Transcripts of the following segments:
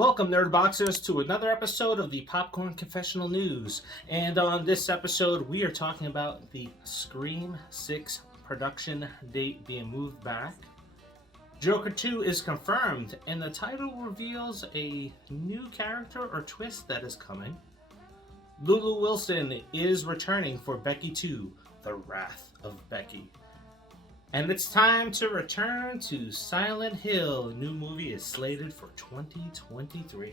Welcome, Nerdboxers, to another episode of the Popcorn Confessional News. And on this episode, we are talking about the Scream 6 production date being moved back. Joker 2 is confirmed, and the title reveals a new character or twist that is coming. Lulu Wilson is returning for Becky 2, The Wrath of Becky. And it's time to return to Silent Hill. A new movie is slated for 2023.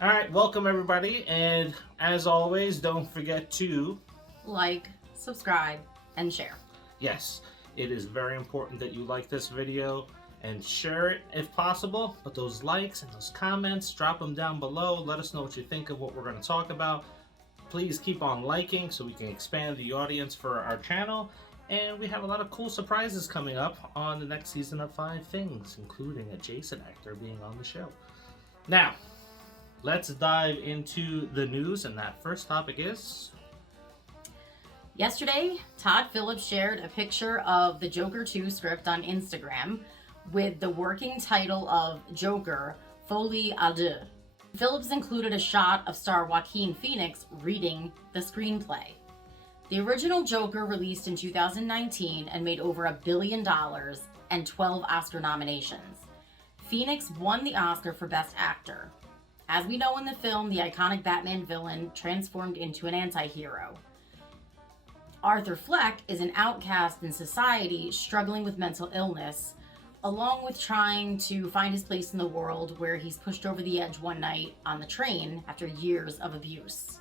Alright, welcome everybody, and as always, don't forget to like, subscribe, and share. Yes, it is very important that you like this video and share it if possible. But those likes and those comments, drop them down below. Let us know what you think of what we're going to talk about. Please keep on liking so we can expand the audience for our channel. And we have a lot of cool surprises coming up on the next season of 5 Things, including a Jason actor being on the show. Now, let's dive into the news, and that first topic is... Yesterday, Todd Phillips shared a picture of the Joker 2 script on Instagram with the working title of Joker, Folie à Deux. Phillips included a shot of star Joaquin Phoenix reading the screenplay. The original Joker released in 2019 and made over $1 billion and 12 Oscar nominations. Phoenix won the Oscar for Best Actor. As we know in the film, the iconic Batman villain transformed into an anti-hero. Arthur Fleck is an outcast in society struggling with mental illness, along with trying to find his place in the world, where he's pushed over the edge one night on the train after years of abuse.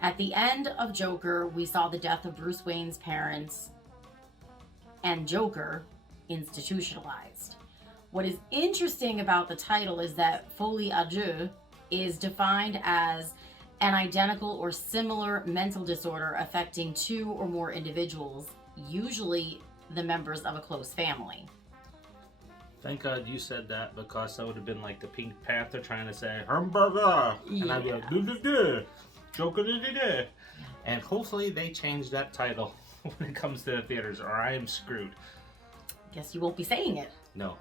At the end of Joker, we saw the death of Bruce Wayne's parents and Joker institutionalized. What is interesting about the title is that Folie à Deux is defined as an identical or similar mental disorder affecting 2 or more individuals, usually the members of a close family. Thank God you said that, because that would have been like the Pink Panther trying to say hamburger, and I'd be like, duh. Joker, and hopefully they change that title when it comes to the theaters, or I am screwed. Guess you won't be saying it. No,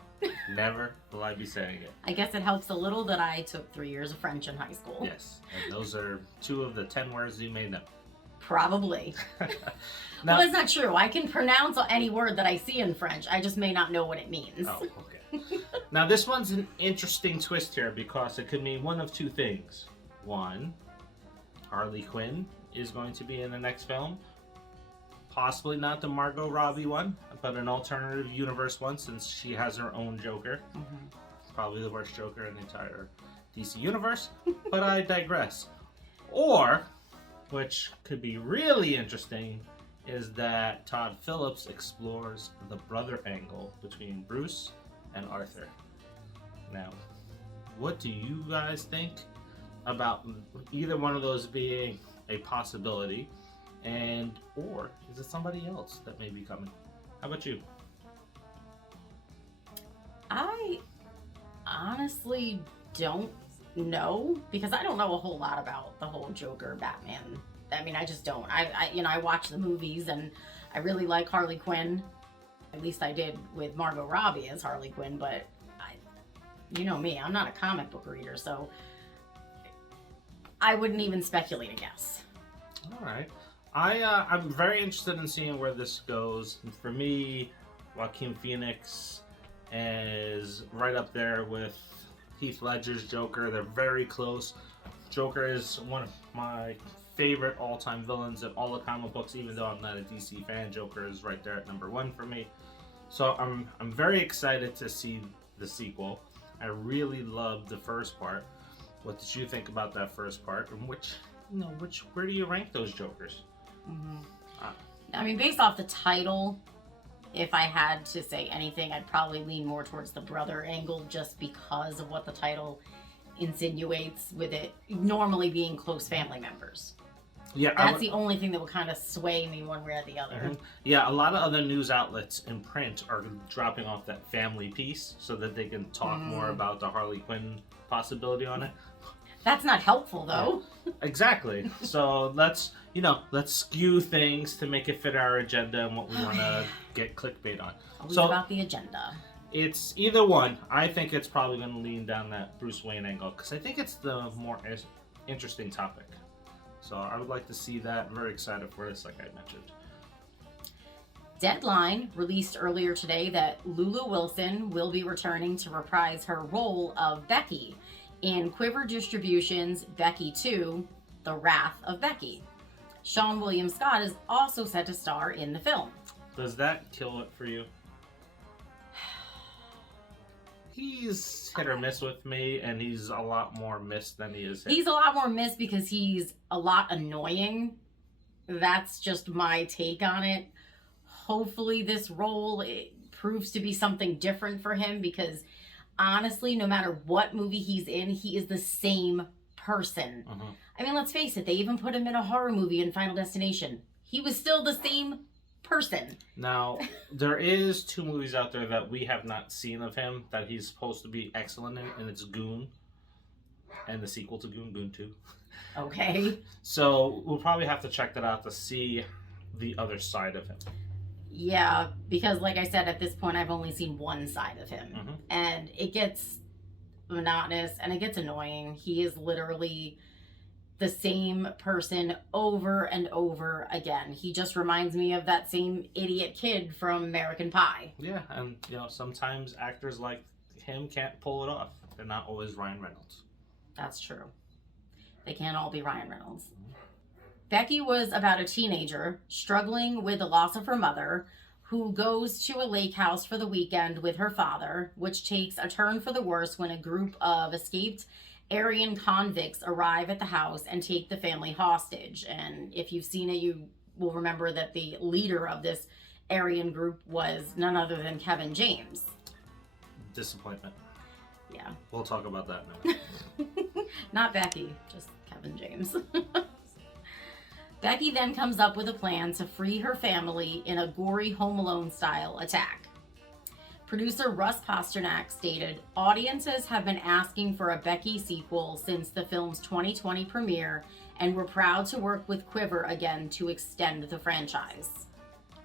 never will I be saying it. I guess it helps a little that I took 3 years of French in high school. Yes, and those are 2 of the 10 words you may know. Probably. Now, well, that's not true. I can pronounce any word that I see in French. I just may not know what it means. Oh, okay. Now this one's an interesting twist here, because it could mean one of 2 things. One, Harley Quinn is going to be in the next film. Possibly not the Margot Robbie one, but an alternative universe one, since she has her own Joker. Mm-hmm. Probably the worst Joker in the entire DC universe, but I digress. Or, which could be really interesting, is that Todd Phillips explores the brother angle between Bruce and Arthur. Now, what do you guys think about either one of those being a possibility, and or is it somebody else that may be coming? How about you? I honestly don't know, because I don't know a whole lot about the whole Joker Batman. I mean, I just don't. I watch the movies and I really like Harley Quinn. At least I did with Margot Robbie as Harley Quinn, but you know me, I'm not a comic book reader, so I wouldn't even speculate a guess. All right. I'm very interested in seeing where this goes. For me, Joaquin Phoenix is right up there with Heath Ledger's Joker. They're very close. Joker is one of my favorite all-time villains in all the comic books, even though I'm not a DC fan. Joker is right there at number 1 for me. So I'm very excited to see the sequel. I really loved the first part. What did you think about that first part? And where do you rank those Jokers? Mm-hmm. I mean, based off the title, if I had to say anything, I'd probably lean more towards the brother angle, just because of what the title insinuates with it normally being close family members. Yeah, that's the only thing that will kind of sway me one way or the other. Mm-hmm. Yeah, a lot of other news outlets in print are dropping off that family piece so that they can talk more about the Harley Quinn possibility on it. That's not helpful, though. Yeah, exactly. So let's skew things to make it fit our agenda and what we want to get clickbait on. Always so about the agenda. It's either one. I think it's probably going to lean down that Bruce Wayne angle because I think it's the more interesting topic. So I would like to see that. I'm very excited for this, like I mentioned. Deadline released earlier today that Lulu Wilson will be returning to reprise her role of Becky in Quiver Distribution's Becky 2, The Wrath of Becky. Seann William Scott is also set to star in the film. Does that kill it for you? He's hit or miss with me, and he's a lot more missed than he is hit. He's a lot more missed because he's a lot annoying. That's just my take on it. Hopefully this role proves to be something different for him because honestly, no matter what movie he's in, he is the same person. I mean, let's face it, they even put him in a horror movie in Final Destination. He was still the same person. Now, there is 2 movies out there that we have not seen of him that he's supposed to be excellent in, and it's Goon and the sequel to Goon, Goon 2. Okay. So we'll probably have to check that out to see the other side of him. Yeah, because like I said, at this point, I've only seen one side of him. And it gets monotonous and it gets annoying. He is literally the same person over and over again. He just reminds me of that same idiot kid from American Pie. Yeah, and sometimes actors like him can't pull it off. They're not always Ryan Reynolds. That's true. They can't all be Ryan Reynolds. Becky was about a teenager struggling with the loss of her mother, who goes to a lake house for the weekend with her father, which takes a turn for the worse when a group of escaped Aryan convicts arrive at the house and take the family hostage. And if you've seen it, you will remember that the leader of this Aryan group was none other than Kevin James. Disappointment. Yeah. We'll talk about that now. Not Becky, just Kevin James. Becky then comes up with a plan to free her family in a gory Home Alone style attack. Producer Russ Pasternak stated, "Audiences have been asking for a Becky sequel since the film's 2020 premiere, and we're proud to work with Quiver again to extend the franchise.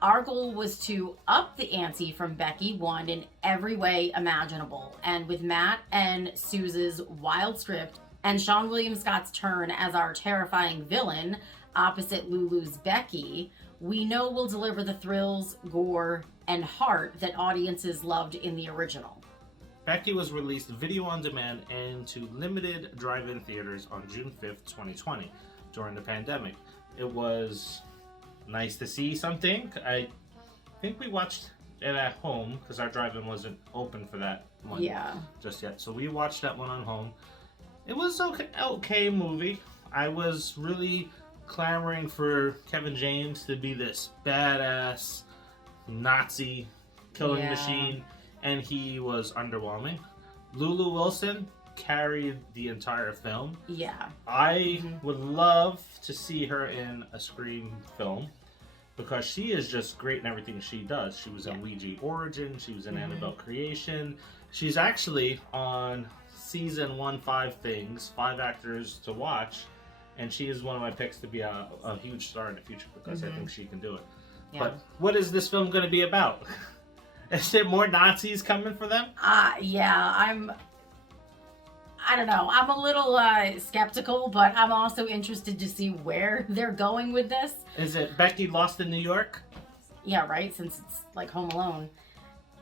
Our goal was to up the ante from Becky 1 in every way imaginable, and with Matt and Suze's wild script and Seann William Scott's turn as our terrifying villain opposite Lulu's Becky, we know we'll deliver the thrills, gore, and heart that audiences loved in the original." Becky was released video on demand and to limited drive-in theaters on June 5th, 2020, during the pandemic. It was nice to see something. I think we watched it at home because our drive-in wasn't open for that one just yet. So we watched that one on home. It was okay movie. I was really clamoring for Kevin James to be this badass Nazi killing machine, and he was underwhelming. Lulu Wilson carried the entire film. Yeah. I would love to see her in a Scream film because she is just great in everything she does. She was in Ouija Origin, she was in Annabelle Creation. She's actually on season 1, 5 Things, 5 Actors to Watch, and she is one of my picks to be a huge star in the future because I think she can do it. Yeah. But what is this film going to be about? Is there more Nazis coming for them? I don't know. I'm a little skeptical, but I'm also interested to see where they're going with this. Is it Becky lost in New York? Yeah, right? Since it's like Home Alone.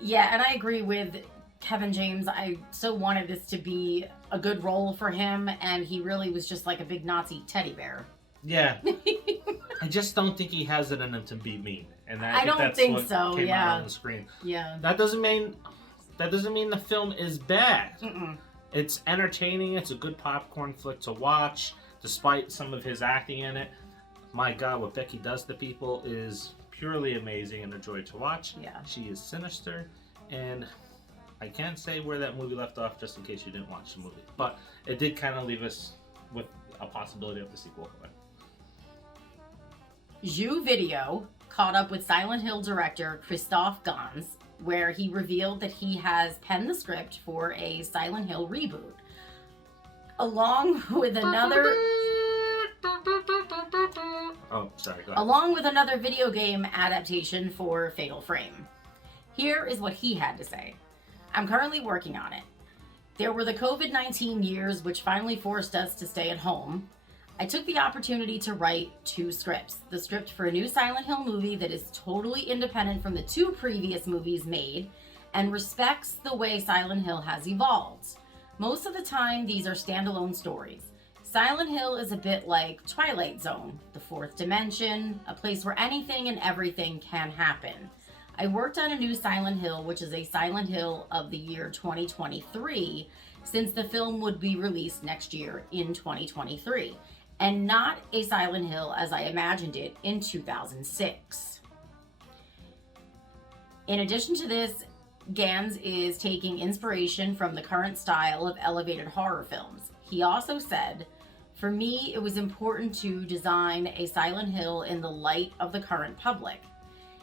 Yeah, and I agree with Kevin James. I so wanted this to be a good role for him, and he really was just like a big Nazi teddy bear. Yeah. I just don't think he has it in him to be mean. And I don't think so. Came out on the screen. Yeah. That doesn't mean the film is bad. Mm-mm. It's entertaining. It's a good popcorn flick to watch, despite some of his acting in it. My God, what Becky does to people is purely amazing and a joy to watch. Yeah. She is sinister, and I can't say where that movie left off just in case you didn't watch the movie. But it did kind of leave us with a possibility of the sequel. Zhu Video caught up with Silent Hill director Christophe Gans, where he revealed that he has penned the script for a Silent Hill reboot, along with another video game adaptation for Fatal Frame. Here is what he had to say. I'm currently working on it. There were the COVID-19 years, which finally forced us to stay at home. I took the opportunity to write 2 scripts. The script for a new Silent Hill movie that is totally independent from the 2 previous movies made and respects the way Silent Hill has evolved. Most of the time, these are standalone stories. Silent Hill is a bit like Twilight Zone, the 4th dimension, a place where anything and everything can happen. I worked on a new Silent Hill, which is a Silent Hill of the year 2023, since the film would be released next year in 2023, and not a Silent Hill as I imagined it in 2006. In addition to this, Gans is taking inspiration from the current style of elevated horror films. He also said, "For me, it was important to design a Silent Hill in the light of the current public.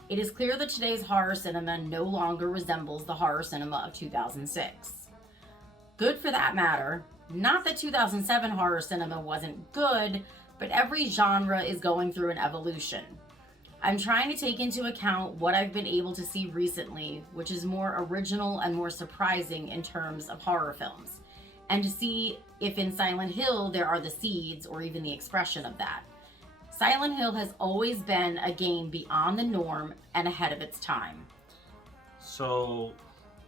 It is clear that today's horror cinema no longer resembles the horror cinema of 2006. Good for that matter. Not that 2007 horror cinema wasn't good, but every genre is going through an evolution. I'm trying to take into account what I've been able to see recently, which is more original and more surprising in terms of horror films, and to see if in Silent Hill there are the seeds or even the expression of that. Silent Hill has always been a game beyond the norm and ahead of its time." So,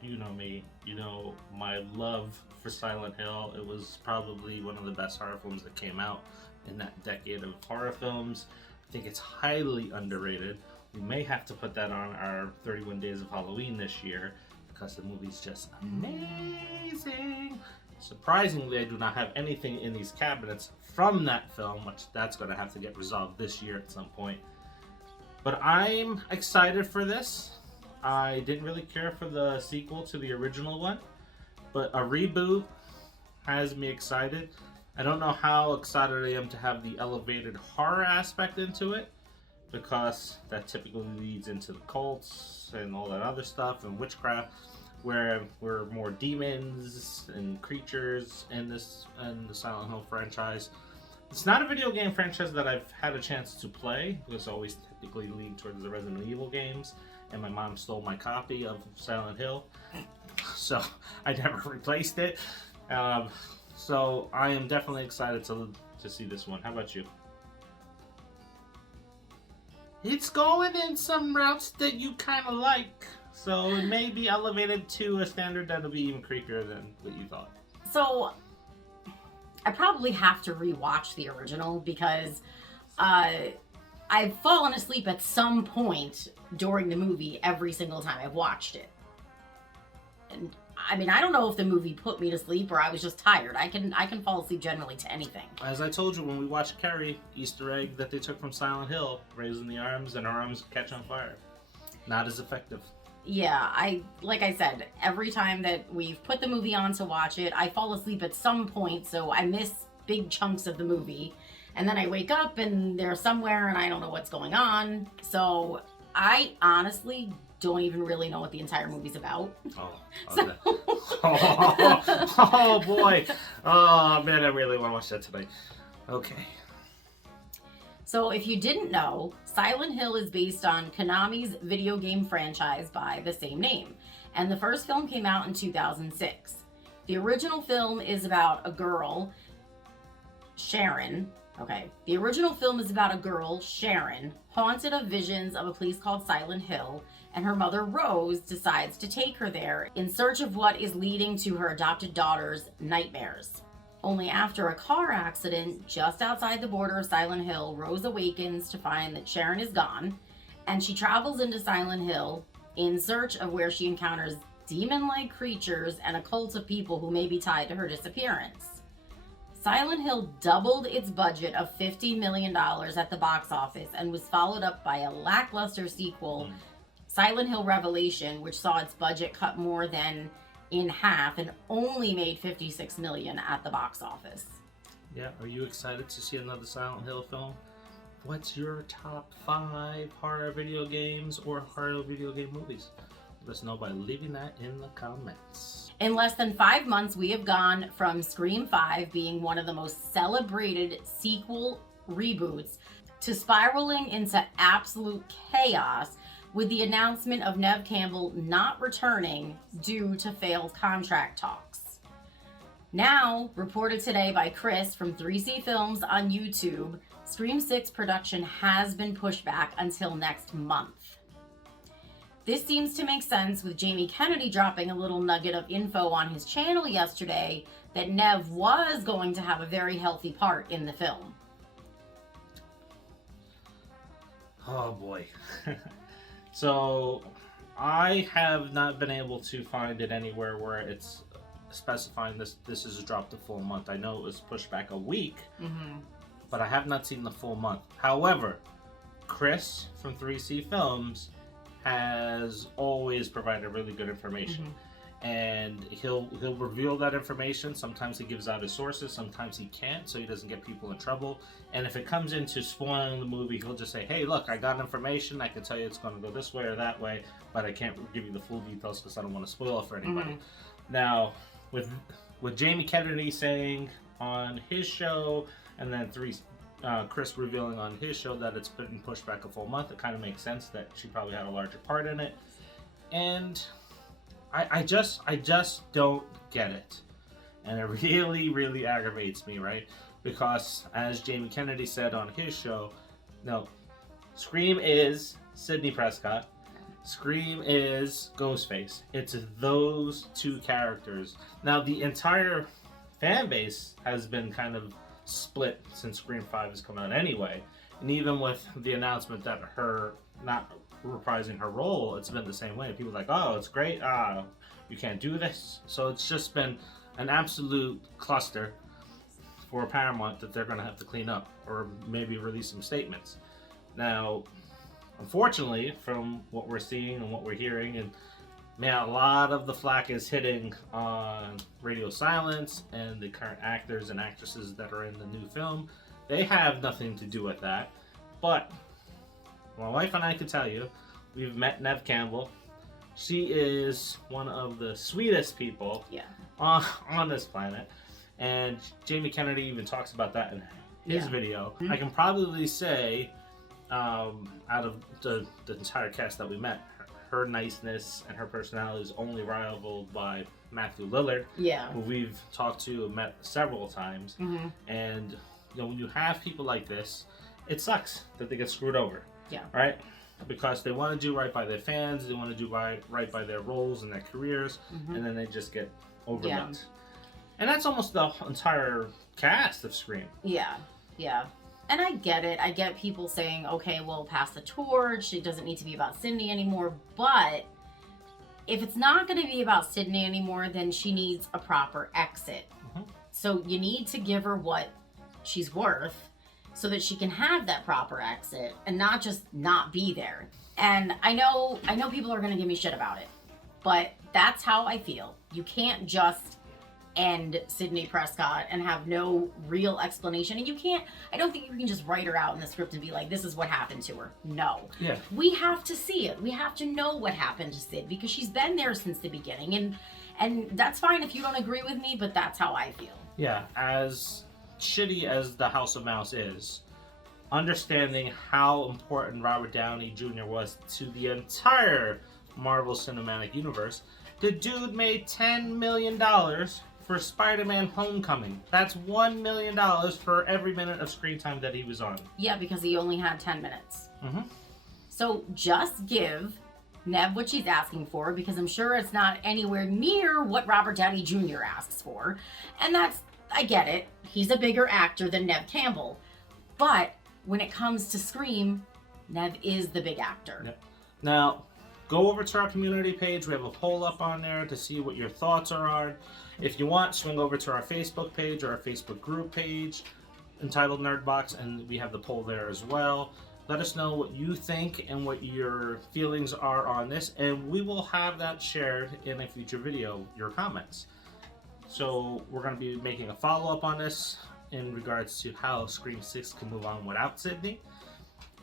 you know me, you know my love for Silent Hill. It was probably one of the best horror films that came out in that decade of horror films. I think it's highly underrated. We may have to put that on our 31 Days of Halloween this year because the movie's just amazing. Surprisingly, I do not have anything in these cabinets from that film, which that's going to have to get resolved this year at some point. But I'm excited for this. I didn't really care for the sequel to the original one, but a reboot has me excited. I don't know how excited I am to have the elevated horror aspect into it, because that typically leads into the cults and all that other stuff and witchcraft, where we're more demons and creatures in the Silent Hill franchise. It's not a video game franchise that I've had a chance to play. It was always technically leaned towards the Resident Evil games, and my mom stole my copy of Silent Hill, so I never replaced it. So I am definitely excited to see this one. How about you? It's going in some routes that you kind of like, so it may be elevated to a standard that'll be even creepier than what you thought. So I probably have to rewatch the original because I've fallen asleep at some point during the movie every single time I've watched it. And I mean, I don't know if the movie put me to sleep or I was just tired. I can fall asleep generally to anything. As I told you when we watched Carrie, Easter egg that they took from Silent Hill, raising the arms and her arms catch on fire. Not as effective. Yeah, like I said, every time that we've put the movie on to watch it, I fall asleep at some point, so I miss big chunks of the movie. And then I wake up and they're somewhere and I don't know what's going on. So I honestly don't even really know what the entire movie's about. Oh boy. Oh man, I really want to watch that tonight. Okay. So if you didn't know, Silent Hill is based on Konami's video game franchise by the same name. And the first film came out in 2006. The original film is about a girl, Sharon. The original film is about a girl, Sharon, haunted of visions of a place called Silent Hill, and her mother, Rose, decides to take her there in search of what is leading to her adopted daughter's nightmares. Only after a car accident just outside the border of Silent Hill, Rose awakens to find that Sharon is gone, and she travels into Silent Hill in search of where she encounters demon-like creatures and a cult of people who may be tied to her disappearance. Silent Hill doubled its budget of $50 million at the box office and was followed up by a lackluster sequel, Silent Hill Revelation, which saw its budget cut more than in half and only made $56 million at the box office. Yeah, are you excited to see another Silent Hill film? What's your top 5 horror video games or horror video game movies? Let us know by leaving that in the comments. In less than 5 months, we have gone from Scream 5 being one of the most celebrated sequel reboots to spiraling into absolute chaos with the announcement of Neve Campbell not returning due to failed contract talks. Now, reported today by Chris from 3C Films on YouTube, Scream 6 production has been pushed back until next month. This seems to make sense with Jamie Kennedy dropping a little nugget of info on his channel yesterday that Neve was going to have a very healthy part in the film. Oh boy. So, I have not been able to find it anywhere where it's specifying this is dropped a full month. I know it was pushed back a week, but I have not seen the full month. However, Chris from 3C Films has always provided really good information. And he'll reveal that information. Sometimes he gives out his sources, sometimes he can't, so he doesn't get people in trouble. And if it comes into spoiling the movie, he'll just say, hey, look, I got information, I can tell you it's going to go this way or that way, but I can't give you the full details because I don't want to spoil it for anybody. Now, with Jamie Kennedy saying on his show, and then Chris revealing on his show that it's been pushed back a full month, it kind of makes sense that she probably had a larger part in it. And I just don't get it. And it really, really aggravates me, right? Because as Jamie Kennedy said on his show, no, Scream is Sidney Prescott. Scream is Ghostface. It's those two characters. Now, the entire fan base has been kind of split since Scream 5 has come out anyway. And even with the announcement that her not reprising her role, it's been the same way. People are like, oh, it's great, you can't do this. So it's just been an absolute cluster for Paramount that they're going to have to clean up or maybe release some statements. Now, unfortunately, from what we're seeing and what we're hearing, and man, a lot of the flack is hitting on radio silence and the current actors and actresses that are in the new film. They have nothing to do with that, but my wife and I can tell you, we've met Neve Campbell. She is one of the sweetest people on this planet. And Jamie Kennedy even talks about that in his video. I can probably say, out of the entire cast that we met, her niceness and her personality is only rivaled by Matthew Lillard, who we've talked to and met several times. And when you have people like this, it sucks that they get screwed over. Right? Because they want to do right by their fans, they want to do right by their roles and their careers, and then they just get overlooked. And that's almost the entire cast of Scream. And I get it. I get people saying, okay, well, pass the torch. It doesn't need to be about Sydney anymore. But if it's not going to be about Sydney anymore, then she needs a proper exit. So you need to give her what she's worth, so that she can have that proper exit and not just not be there. And I know people are gonna give me shit about it, but that's how I feel. You can't just end Sidney Prescott and have no real explanation. And I don't think you can just write her out in the script and be like, this is what happened to her. No. We have to see it. We have to know what happened to Sid because she's been there since the beginning. And that's fine if you don't agree with me, but that's how I feel. As shitty as the House of Mouse is, understanding how important Robert Downey Jr. was to the entire Marvel Cinematic Universe, the dude made $10 million for Spider-Man Homecoming. That's $1 million for every minute of screen time that he was on. Yeah, because he only had 10 minutes. So just give Neve what she's asking for, because I'm sure it's not anywhere near what Robert Downey Jr. asks for. And I get it. He's a bigger actor than Neve Campbell. But when it comes to Scream, Neve is the big actor. Now, go over to our community page. We have a poll up on there to see what your thoughts are on. If you want, swing over to our Facebook page or our Facebook group page, entitled Nerdbox, and we have the poll there as well. Let us know what you think and what your feelings are on this, and we will have that shared in a future video, your comments. So we're going to be making a follow-up on this in regards to how Scream 6 can move on without Sydney.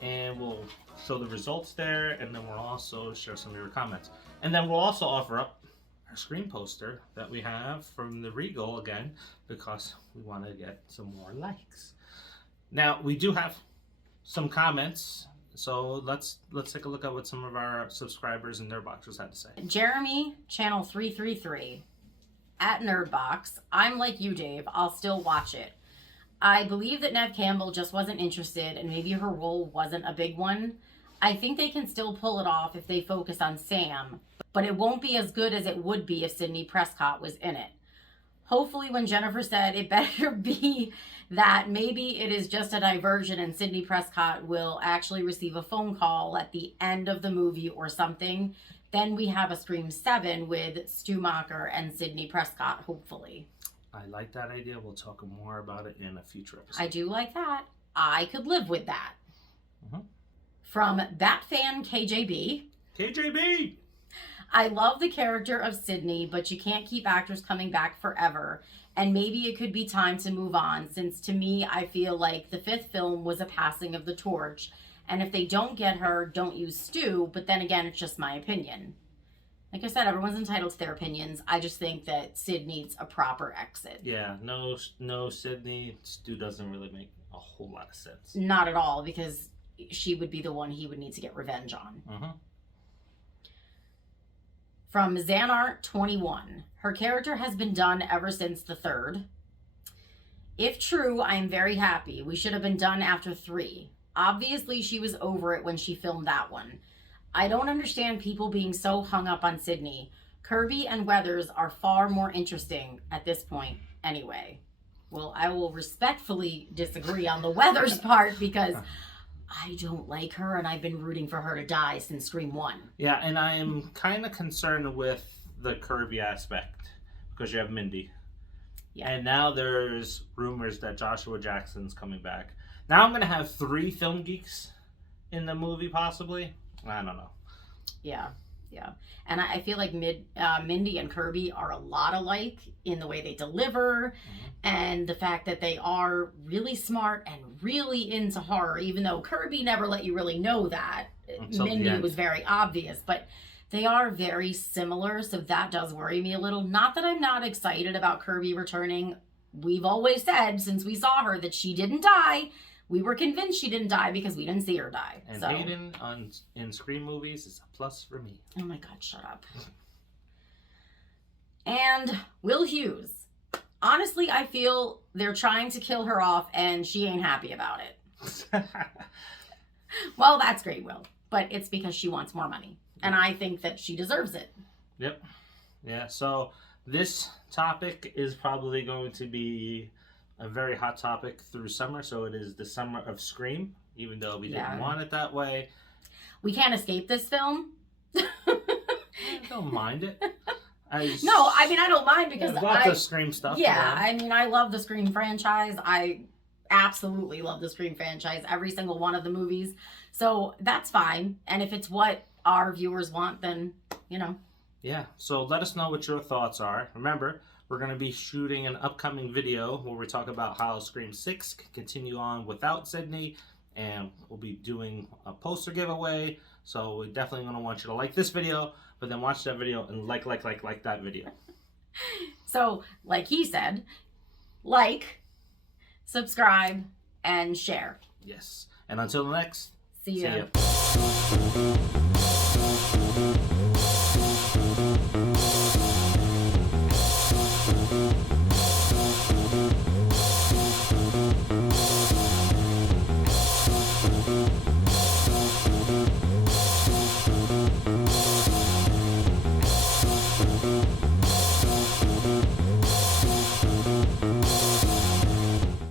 And we'll show the results there, and then we'll also share some of your comments. And then we'll also offer up our Scream poster that we have from the Regal again, because we want to get some more likes. Now, we do have some comments So let's take a look at what some of our subscribers and Nerdboxers had to say. Jeremy, channel 333, at Nerdbox. I'm like you, Dave. I'll still watch it. I believe that Neve Campbell just wasn't interested, and maybe her role wasn't a big one. I think they can still pull it off if they focus on Sam, but it won't be as good as it would be if Sidney Prescott was in it. Hopefully, when Jennifer said it better be that maybe it is just a diversion and Sidney Prescott will actually receive a phone call at the end of the movie or something, then we have a Scream 7 with Stumacher and Sidney Prescott, hopefully. I like that idea. We'll talk more about it in a future episode. I do like that. I could live with that. Mm-hmm. From Batfan KJB. KJB! I love the character of Sidney, but you can't keep actors coming back forever. And maybe it could be time to move on, since to me, I feel like the 5th film was a passing of the torch. And if they don't get her, don't use Stu. But then again, it's just my opinion. Like I said, everyone's entitled to their opinions. I just think that Sid needs a proper exit. Yeah, no Sidney. Stu doesn't really make a whole lot of sense. Not at all, because she would be the one he would need to get revenge on. Mm-hmm. From Xanart21. Her character has been done ever since the 3rd. If true, I am very happy. We should have been done after 3. Obviously, she was over it when she filmed that one. I don't understand people being so hung up on Sidney. Kirby and Weathers are far more interesting at this point anyway. Well, I will respectfully disagree on the Weathers part because I don't like her and I've been rooting for her to die since Scream 1. Yeah, and I am kind of concerned with the Kirby aspect because you have Mindy. Yeah. And now there's rumors that Joshua Jackson's coming back. Now I'm going to have 3 film geeks in the movie possibly. I don't know. Yeah. And I feel like Mindy and Kirby are a lot alike in the way they deliver and the fact that they are really smart and really into horror, even though Kirby never let you really know that. Mindy was very obvious, but they are very similar, so that does worry me a little. Not that I'm not excited about Kirby returning. We've always said since we saw her that she didn't die. We were convinced she didn't die because we didn't see her die. And Hayden in Scream movies is a plus for me. Oh my God, shut up. And Will Hughes. Honestly, I feel they're trying to kill her off and she ain't happy about it. Well, that's great, Will. But it's because she wants more money. And I think that she deserves it. Yep. Yeah, so this topic is probably going to be a very hot topic through summer, so it is the summer of Scream, even though we didn't want it that way. We can't escape this film. I don't mind it. I don't mind because lots of Scream stuff. Yeah, I mean, I love the Scream franchise. I absolutely love the Scream franchise, every single one of the movies. So that's fine. And if it's what our viewers want, then, Yeah, so let us know what your thoughts are. Remember, we're going to be shooting an upcoming video where we talk about how Scream 6 can continue on without Sidney, and we'll be doing a poster giveaway. So we're definitely going to want you to like this video, but then watch that video and like that video. So, like he said, like, subscribe, and share. Yes. And until the next, see ya.